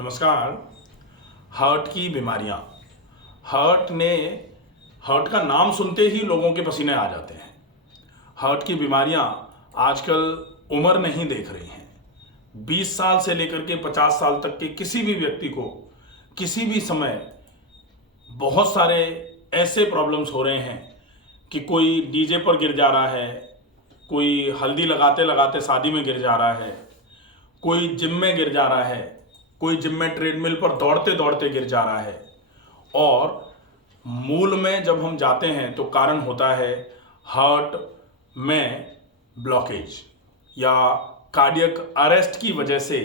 नमस्कार। हार्ट की बीमारियां, हार्ट का नाम सुनते ही लोगों के पसीने आ जाते हैं। हार्ट की बीमारियां आजकल उम्र नहीं देख रही हैं। 20 साल से लेकर के 50 साल तक के किसी भी व्यक्ति को किसी भी समय बहुत सारे ऐसे प्रॉब्लम्स हो रहे हैं कि कोई डीजे पर गिर जा रहा है, कोई हल्दी लगाते लगाते शादी में गिर जा रहा है, कोई जिम में गिर जा रहा है, कोई जिम में ट्रेडमिल पर दौड़ते दौड़ते गिर जा रहा है। और मूल में जब हम जाते हैं तो कारण होता है हार्ट में ब्लॉकेज या कार्डियक अरेस्ट की वजह से,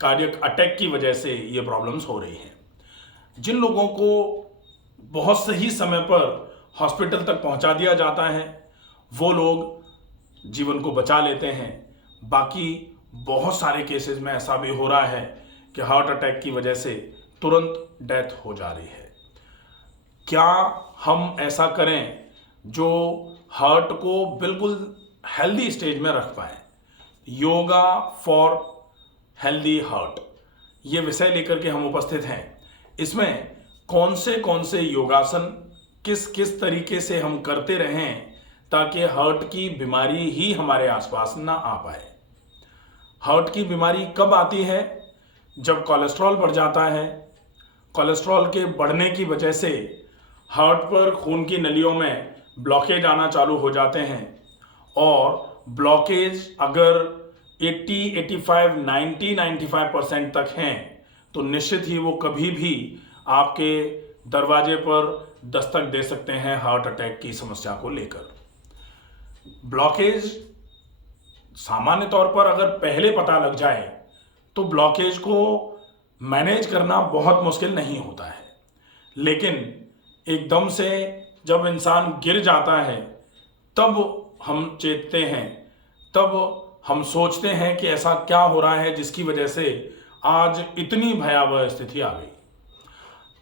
कार्डियक अटैक की वजह से ये प्रॉब्लम्स हो रही हैं। जिन लोगों को बहुत सही समय पर हॉस्पिटल तक पहुंचा दिया जाता है वो लोग जीवन को बचा लेते हैं। बाकी बहुत सारे केसेस में ऐसा भी हो रहा है कि हार्ट अटैक की वजह से तुरंत डेथ हो जा रही है। क्या हम ऐसा करें जो हार्ट को बिल्कुल हेल्दी स्टेज में रख पाए? योगा फॉर हेल्दी हार्ट, ये विषय लेकर के हम उपस्थित हैं। इसमें कौन से योगासन किस किस तरीके से हम करते रहें ताकि हार्ट की बीमारी ही हमारे आसपास ना आ पाए। हार्ट की बीमारी कब आती है? जब कोलेस्ट्रॉल बढ़ जाता है। कोलेस्ट्रॉल के बढ़ने की वजह से हार्ट पर खून की नलियों में ब्लॉकेज आना चालू हो जाते हैं और ब्लॉकेज अगर 80, 85, 90, 95% तक हैं तो निश्चित ही वो कभी भी आपके दरवाजे पर दस्तक दे सकते हैं हार्ट अटैक की समस्या को लेकर। ब्लॉकेज सामान्य तौर पर अगर पहले पता लग जाए तो ब्लॉकेज को मैनेज करना बहुत मुश्किल नहीं होता है, लेकिन एकदम से जब इंसान गिर जाता है तब हम चेतते हैं, तब हम सोचते हैं कि ऐसा क्या हो रहा है जिसकी वजह से आज इतनी भयावह स्थिति आ गई।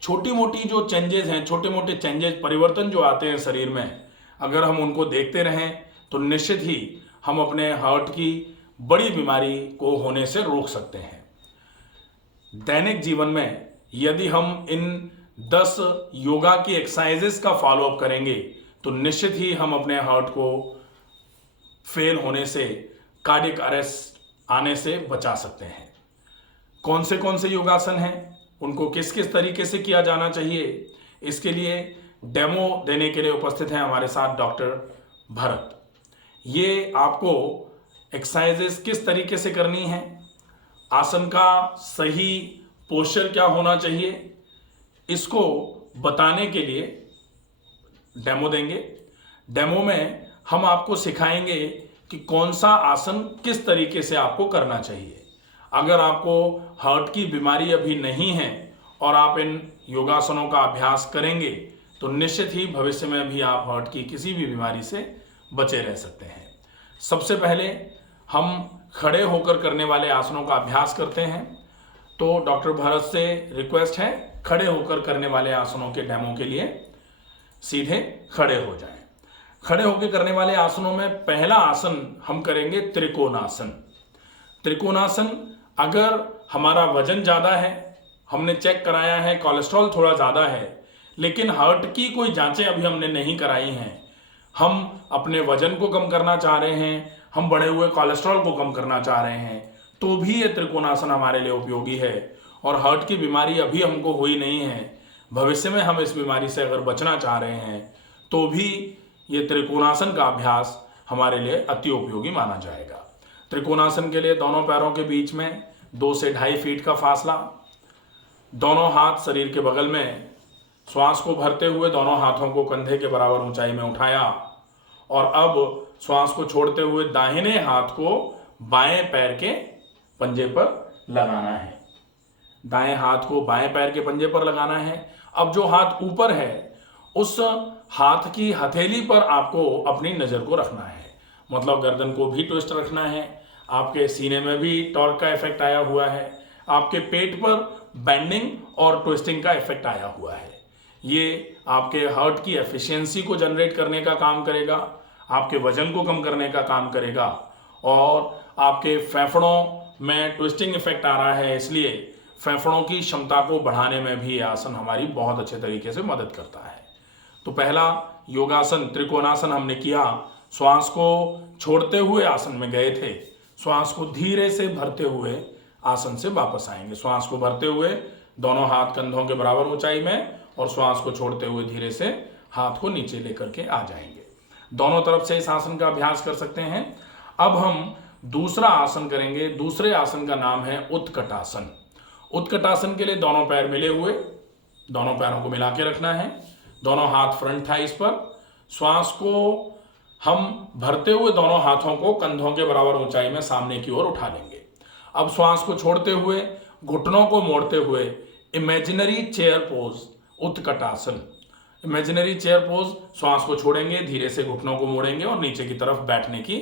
छोटी मोटी जो चेंजेस हैं, छोटे मोटे चेंजेस, परिवर्तन जो आते हैं शरीर में, अगर हम उनको देखते रहें तो निश्चित ही हम अपने हार्ट की बड़ी बीमारी को होने से रोक सकते हैं। दैनिक जीवन में यदि हम इन 10 योगा की एक्सरसाइजेस का फॉलोअप करेंगे तो निश्चित ही हम अपने हार्ट को फेल होने से, कार्डियक अरेस्ट आने से बचा सकते हैं। कौन से योगासन हैं, उनको किस किस तरीके से किया जाना चाहिए, इसके लिए डेमो देने के लिए उपस्थित हैं हमारे साथ डॉक्टर भरत। ये आपको एक्सरसाइजेस किस तरीके से करनी है, आसन का सही पोस्चर क्या होना चाहिए, इसको बताने के लिए डेमो देंगे। डेमो में हम आपको सिखाएंगे कि कौन सा आसन किस तरीके से आपको करना चाहिए। अगर आपको हार्ट की बीमारी अभी नहीं है और आप इन योगासनों का अभ्यास करेंगे तो निश्चित ही भविष्य में भी आप हार्ट की किसी भी बीमारी से बचे रह सकते हैं। सबसे पहले हम खड़े होकर करने वाले आसनों का अभ्यास करते हैं, तो डॉक्टर भरत से रिक्वेस्ट है खड़े होकर करने वाले आसनों के डेमो के लिए सीधे खड़े हो जाएं। खड़े होकर करने वाले आसनों में पहला आसन हम करेंगे त्रिकोणासन। त्रिकोणासन, अगर हमारा वजन ज़्यादा है, हमने चेक कराया है कोलेस्ट्रॉल थोड़ा ज़्यादा है, लेकिन हार्ट की कोई जांचें अभी हमने नहीं कराई हैं, हम अपने वजन को कम करना चाह रहे हैं, हम बढ़े हुए कोलेस्ट्रॉल को कम करना चाह रहे हैं, तो भी ये त्रिकोणासन हमारे लिए उपयोगी है। और हार्ट की बीमारी अभी हमको हुई नहीं है, भविष्य में हम इस बीमारी से अगर बचना चाह रहे हैं तो भी ये त्रिकोणासन का अभ्यास हमारे लिए अति उपयोगी माना जाएगा। त्रिकोणासन के लिए दोनों पैरों के बीच में 2 से 2.5 फीट का फासला, दोनों हाथ शरीर के बगल में, श्वास को भरते हुए दोनों हाथों को कंधे के बराबर ऊंचाई में उठाया और अब श्वास को छोड़ते हुए दाहिने हाथ को बाएं पैर के पंजे पर लगाना है। दाएं हाथ को बाएं पैर के पंजे पर लगाना है। अब जो हाथ ऊपर है उस हाथ की हथेली पर आपको अपनी नज़र को रखना है, मतलब गर्दन को भी ट्विस्ट रखना है। आपके सीने में भी टॉर्क का इफेक्ट आया हुआ है, आपके पेट पर बेंडिंग और ट्विस्टिंग का इफेक्ट आया हुआ है। ये आपके हार्ट की एफिशिएंसी को जनरेट करने का काम करेगा, आपके वजन को कम करने का काम करेगा और आपके फेफड़ों में ट्विस्टिंग इफेक्ट आ रहा है, इसलिए फेफड़ों की क्षमता को बढ़ाने में भी ये आसन हमारी बहुत अच्छे तरीके से मदद करता है। तो पहला योगासन त्रिकोणासन हमने किया, श्वास को छोड़ते हुए आसन में गए थे, श्वास को धीरे से भरते हुए आसन से वापस आएंगे। श्वास को भरते हुए दोनों हाथ कंधों के बराबर ऊंचाई में और श्वास को छोड़ते हुए धीरे से हाथ को नीचे लेकर के आ जाएंगे। दोनों तरफ से इस आसन का अभ्यास कर सकते हैं। अब हम दूसरा आसन करेंगे। दूसरे आसन का नाम है उत्कटासन। उत्कटासन के लिए दोनों पैर मिले हुए, दोनों पैरों को मिला के रखना है, दोनों हाथ फ्रंट थाइस पर, श्वास को हम भरते हुए दोनों हाथों को कंधों के बराबर ऊंचाई में सामने की ओर उठा लेंगे। अब श्वास को छोड़ते हुए घुटनों को मोड़ते हुए imaginary chair pose Utkatasana. Imaginary chair pose, श्वास को छोड़ेंगे, धीरे से घुटनों को मोड़ेंगे और नीचे की तरफ बैठने की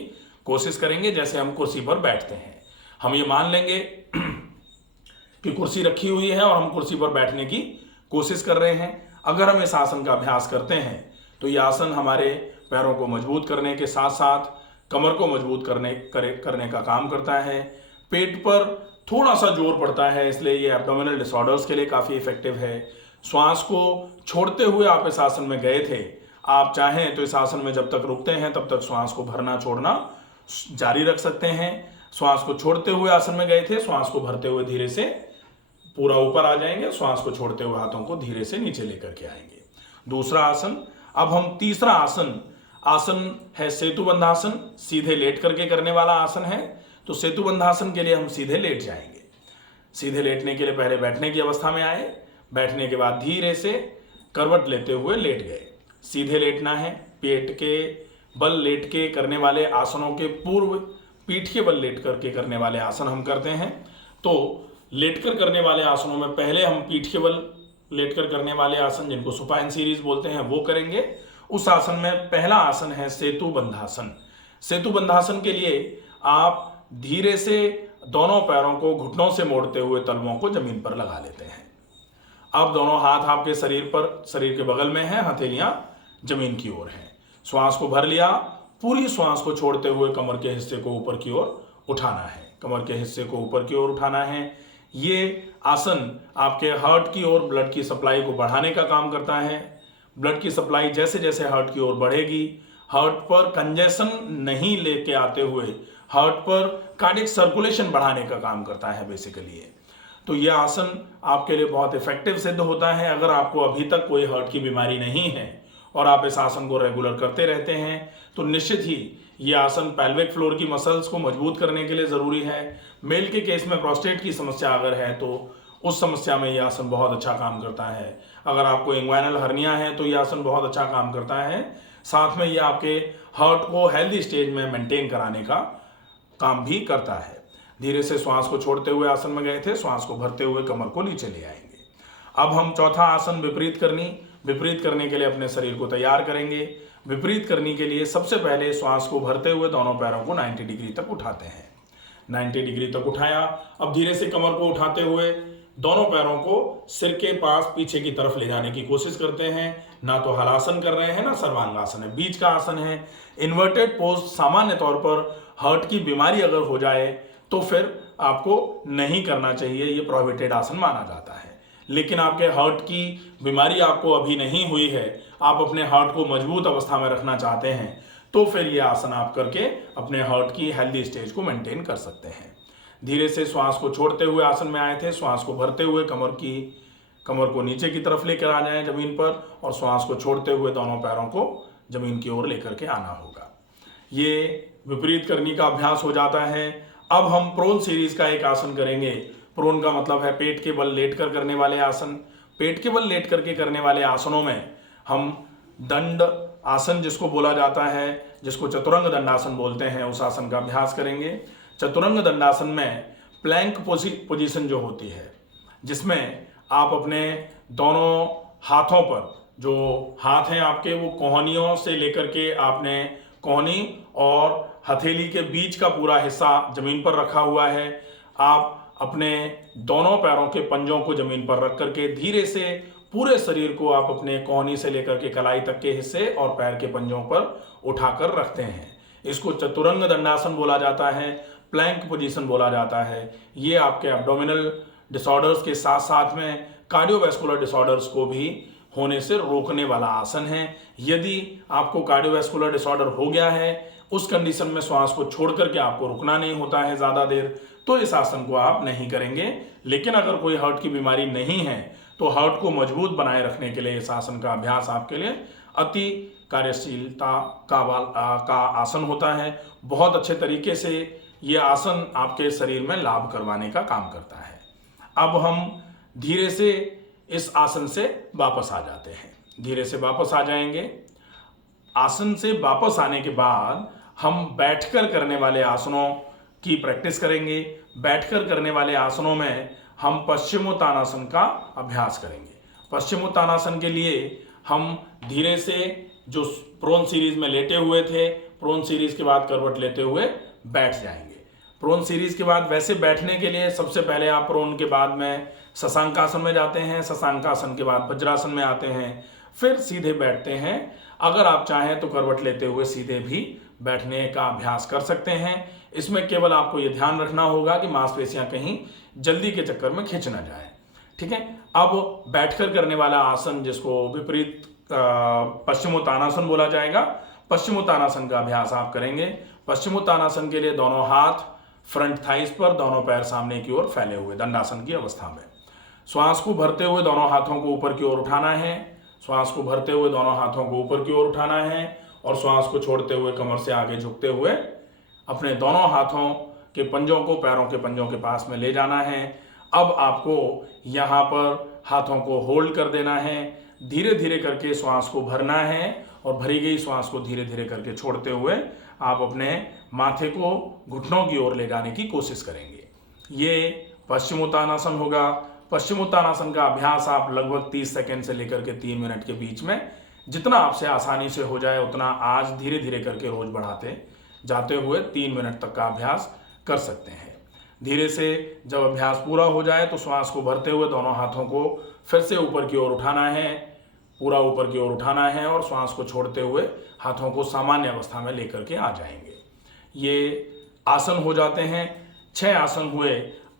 कोशिश करेंगे जैसे हम कुर्सी पर बैठते हैं। हम ये मान लेंगे कि कुर्सी रखी हुई है और हम कुर्सी पर बैठने की कोशिश कर रहे हैं। अगर हम इस आसन का अभ्यास करते हैं तो ये आसन हमारे पैरों को मजबूत करने के साथ साथ कमर को मजबूत करने का काम करता है। पेट पर थोड़ा सा जोर पड़ता है, इसलिए ये एब्डोमिनल डिसऑर्डर्स के लिए काफ़ी इफेक्टिव है। श्वास को छोड़ते हुए आप इस आसन में गए थे, आप चाहें तो इस आसन में जब तक रुकते हैं तब तक श्वास को भरना छोड़ना जारी रख सकते हैं। श्वास को छोड़ते हुए आसन में गए थे, श्वास को भरते हुए धीरे से पूरा ऊपर आ जाएंगे, श्वास को छोड़ते हुए हाथों को धीरे से नीचे लेकर के आएंगे। दूसरा आसन। अब हम तीसरा आसन है सेतुबंधासन। सीधे लेट करके करने वाला आसन है। तो सेतुबंधासन के लिए हम सीधे लेट जाएंगे। सीधे लेटने के लिए पहले बैठने की अवस्था में आए, बैठने के बाद धीरे से करवट लेते हुए लेट गए। सीधे लेटना है। पेट के बल लेट के करने वाले आसनों के पूर्व पीठ के बल लेट करके करने वाले आसन हम करते हैं। तो लेटकर करने वाले आसनों में पहले हम पीठ के बल लेटकर करने वाले आसन, जिनको सुपाइन सीरीज बोलते हैं, वो करेंगे। उस आसन में पहला आसन है सेतुबंधासन। सेतुबंधासन के लिए आप धीरे से दोनों पैरों को घुटनों से मोड़ते हुए तलवों को जमीन पर लगा लेते हैं। अब दोनों हाथ आपके शरीर के बगल में हैं, हथेलियां जमीन की ओर हैं। श्वास को भर लिया, पूरी श्वास को छोड़ते हुए कमर के हिस्से को ऊपर की ओर उठाना है। कमर के हिस्से को ऊपर की ओर उठाना है। ये आसन आपके हार्ट की ओर ब्लड की सप्लाई को बढ़ाने का काम करता है। ब्लड की सप्लाई जैसे जैसे हार्ट की ओर बढ़ेगी, हार्ट पर कंजेशन नहीं लेके आते हुए हार्ट पर कार्डियक सर्कुलेशन बढ़ाने का काम करता है बेसिकली। तो यह आसन आपके लिए बहुत इफेक्टिव सिद्ध होता है। अगर आपको अभी तक कोई हार्ट की बीमारी नहीं है और आप इस आसन को रेगुलर करते रहते हैं तो निश्चित ही ये आसन पेल्विक फ्लोर की मसल्स को मजबूत करने के लिए ज़रूरी है। मेल के केस में प्रोस्टेट की समस्या अगर है तो उस समस्या में यह आसन बहुत अच्छा काम करता है। अगर आपको इंग्वाइनल हर्निया है तो यह आसन बहुत अच्छा काम करता है। साथ में यह आपके हार्ट को हेल्दी स्टेज में मेंटेन कराने का काम भी करता है। धीरे से श्वास को छोड़ते हुए आसन में गए थे, श्वास को भरते हुए कमर को नीचे ले आएंगे। अब हम चौथा आसन विपरीत करने के लिए अपने शरीर को तैयार करेंगे। विपरीत करने के लिए सबसे पहले श्वास को भरते हुए दोनों पैरों को 90 डिग्री तक उठाते हैं। 90 डिग्री तक उठाया। अब धीरे से कमर को उठाते हुए दोनों पैरों को सिर के पास पीछे की तरफ ले जाने की कोशिश करते हैं। ना तो हलासन कर रहे हैं ना सर्वांगासन है, बीच का आसन है। इन्वर्टेड पोज सामान्य तौर पर हार्ट की बीमारी अगर हो जाए तो फिर आपको नहीं करना चाहिए, ये प्रोहिबिटेड आसन माना जाता है। लेकिन आपके हार्ट की बीमारी आपको अभी नहीं हुई है, आप अपने हार्ट को मजबूत अवस्था में रखना चाहते हैं, तो फिर ये आसन आप करके अपने हार्ट की हेल्दी स्टेज को मेंटेन कर सकते हैं। धीरे से श्वास को छोड़ते हुए आसन में आए थे, श्वास को भरते हुए कमर को नीचे की तरफ लेकर आ जाएं जमीन पर, और श्वास को छोड़ते हुए दोनों पैरों को जमीन की ओर लेकर के आना होगा। ये विपरीत करने का अभ्यास हो जाता है। अब हम प्रोन सीरीज का एक आसन करेंगे। प्रोन का मतलब है पेट के बल लेट कर करने वाले आसन। पेट के बल लेट करके करने वाले आसनों में हम दंड आसन जिसको बोला जाता है, जिसको चतुरंग दंडासन बोलते हैं, उस आसन का अभ्यास करेंगे। चतुरंग दंडासन में प्लैंक पोजीशन जो होती है, जिसमें आप अपने दोनों हाथों पर, जो हाथ हैं आपके वो कोहनियों से लेकर के आपने कोहनी और हथेली के बीच का पूरा हिस्सा जमीन पर रखा हुआ है। आप अपने दोनों पैरों के पंजों को जमीन पर रख करके धीरे से पूरे शरीर को आप अपने कोहनी से लेकर के कलाई तक के हिस्से और पैर के पंजों पर उठाकर रखते हैं। इसको चतुरंग दंडासन बोला जाता है, प्लैंक पोजीशन बोला जाता है। ये आपके एब्डोमिनल डिसऑर्डर्स के साथ साथ में कार्डियोवैस्कुलर डिसऑर्डर्स को भी होने से रोकने वाला आसन है। यदि आपको कार्डियोवैस्कुलर डिसऑर्डर हो गया है, उस कंडीशन में श्वास को छोड़ करके आपको रुकना नहीं होता है ज़्यादा देर, तो इस आसन को आप नहीं करेंगे। लेकिन अगर कोई हार्ट की बीमारी नहीं है तो हार्ट को मजबूत बनाए रखने के लिए इस आसन का अभ्यास आपके लिए अति कार्यशीलता का आसन होता है। बहुत अच्छे तरीके से ये आसन आपके शरीर में लाभ करवाने का काम करता है। अब हम धीरे से इस आसन से वापस आ जाते हैं। धीरे से वापस आ जाएंगे। आसन से वापस आने के बाद हम बैठकर करने वाले आसनों की प्रैक्टिस करेंगे। बैठकर करने वाले आसनों में हम पश्चिमोत्तानासन का अभ्यास करेंगे। पश्चिमोत्तानासन के लिए हम धीरे से जो प्रोन सीरीज में लेटे हुए थे, प्रोन सीरीज के बाद करवट लेते हुए बैठ जाएंगे। प्रोन सीरीज के बाद वैसे बैठने के लिए सबसे पहले आप प्रोन के बाद में शशांकासन में जाते हैं, शशांकासन के बाद वज्रासन में आते हैं, फिर सीधे बैठते हैं। अगर आप चाहें तो करवट लेते हुए सीधे भी बैठने का अभ्यास कर सकते हैं। इसमें केवल आपको ये ध्यान रखना होगा कि मांसपेशियां कहीं जल्दी के चक्कर में खिंच ना जाए। ठीक है। अब बैठकर करने वाला आसन जिसको विपरीत पश्चिमोत्तानासन बोला जाएगा, पश्चिमोत्तानासन का अभ्यास आप करेंगे। पश्चिमोत्तानासन के लिए दोनों हाथ फ्रंट थाइस पर, दोनों पैर सामने की ओर फैले हुए दंडासन की अवस्था में। श्वास को भरते हुए दोनों हाथों को ऊपर की ओर उठाना है। श्वास को भरते हुए दोनों हाथों को ऊपर की ओर उठाना है और श्वास को छोड़ते हुए कमर से आगे झुकते हुए अपने दोनों हाथों के पंजों को पैरों के पंजों के पास में ले जाना है। अब आपको यहाँ पर हाथों को होल्ड कर देना है। धीरे धीरे करके श्वास को भरना है और भरी गई श्वास को धीरे धीरे करके छोड़ते हुए आप अपने माथे को घुटनों की ओर ले जाने की कोशिश करेंगे। ये पश्चिमोत्तानासन होगा। पश्चिमोत्तानासन का अभ्यास आप लगभग 30 सेकंड से लेकर के 3 मिनट के बीच में जितना आपसे आसानी से हो जाए उतना आज धीरे धीरे करके रोज बढ़ाते जाते हुए 3 मिनट तक का अभ्यास कर सकते हैं। धीरे से जब अभ्यास पूरा हो जाए तो श्वास को भरते हुए दोनों हाथों को फिर से ऊपर की ओर उठाना है, पूरा ऊपर की ओर उठाना है और श्वास को छोड़ते हुए हाथों को सामान्य अवस्था में लेकर के आ जाएंगे। ये आसन हो जाते हैं। 6 आसन हुए।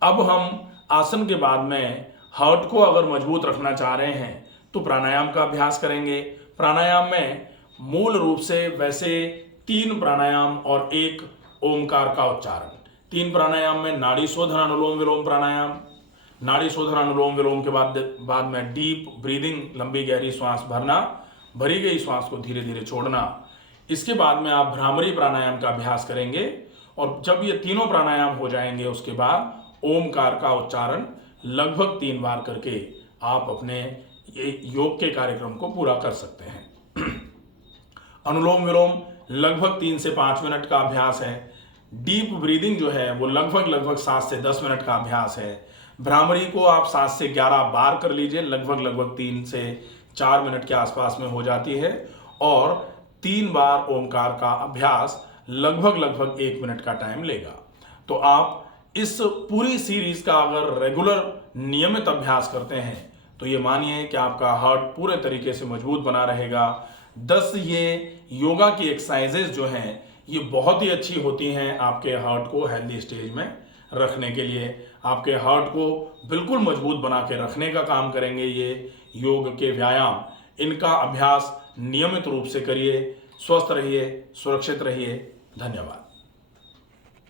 अब हम आसन के बाद में हार्ट को अगर मजबूत रखना चाह रहे हैं तो प्राणायाम का अभ्यास करेंगे। प्राणायाम में मूल रूप से वैसे 3 प्राणायाम और 1 ओमकार का उच्चारण। 3 प्राणायाम में नाड़ी शोधन अनुलोम विलोम प्राणायाम, नाड़ी शोधन अनुलोम विलोम के बाद में डीप ब्रीदिंग, लंबी गहरी श्वास भरना, भरी गई श्वास को धीरे धीरे छोड़ना। इसके बाद में आप भ्रामरी प्राणायाम का अभ्यास करेंगे और जब ये तीनों प्राणायाम हो जाएंगे उसके बाद ओमकार का उच्चारण लगभग 3 बार करके आप अपने योग के कार्यक्रम को पूरा कर सकते हैं। अनुलोम विलोम लगभग 3 से 5 मिनट का अभ्यास है। डीप ब्रीदिंग जो है वो लगभग 7 से 10 मिनट का अभ्यास है। भ्रामरी को आप 7 से 11 बार कर लीजिए, लगभग 3 से 4 मिनट के आसपास में हो जाती है। और 3 बार ओमकार का अभ्यास लगभग 1 मिनट का टाइम लेगा। तो आप इस पूरी सीरीज का अगर रेगुलर नियमित अभ्यास करते हैं तो ये मानिए कि आपका हार्ट पूरे तरीके से मजबूत बना रहेगा। 10 ये योगा की एक्सरसाइजेज जो हैं ये बहुत ही अच्छी होती हैं आपके हार्ट को हेल्दी स्टेज में रखने के लिए। आपके हार्ट को बिल्कुल मजबूत बना के रखने का काम करेंगे ये योग के व्यायाम। इनका अभ्यास नियमित रूप से करिए। स्वस्थ रहिए, सुरक्षित रहिए। धन्यवाद।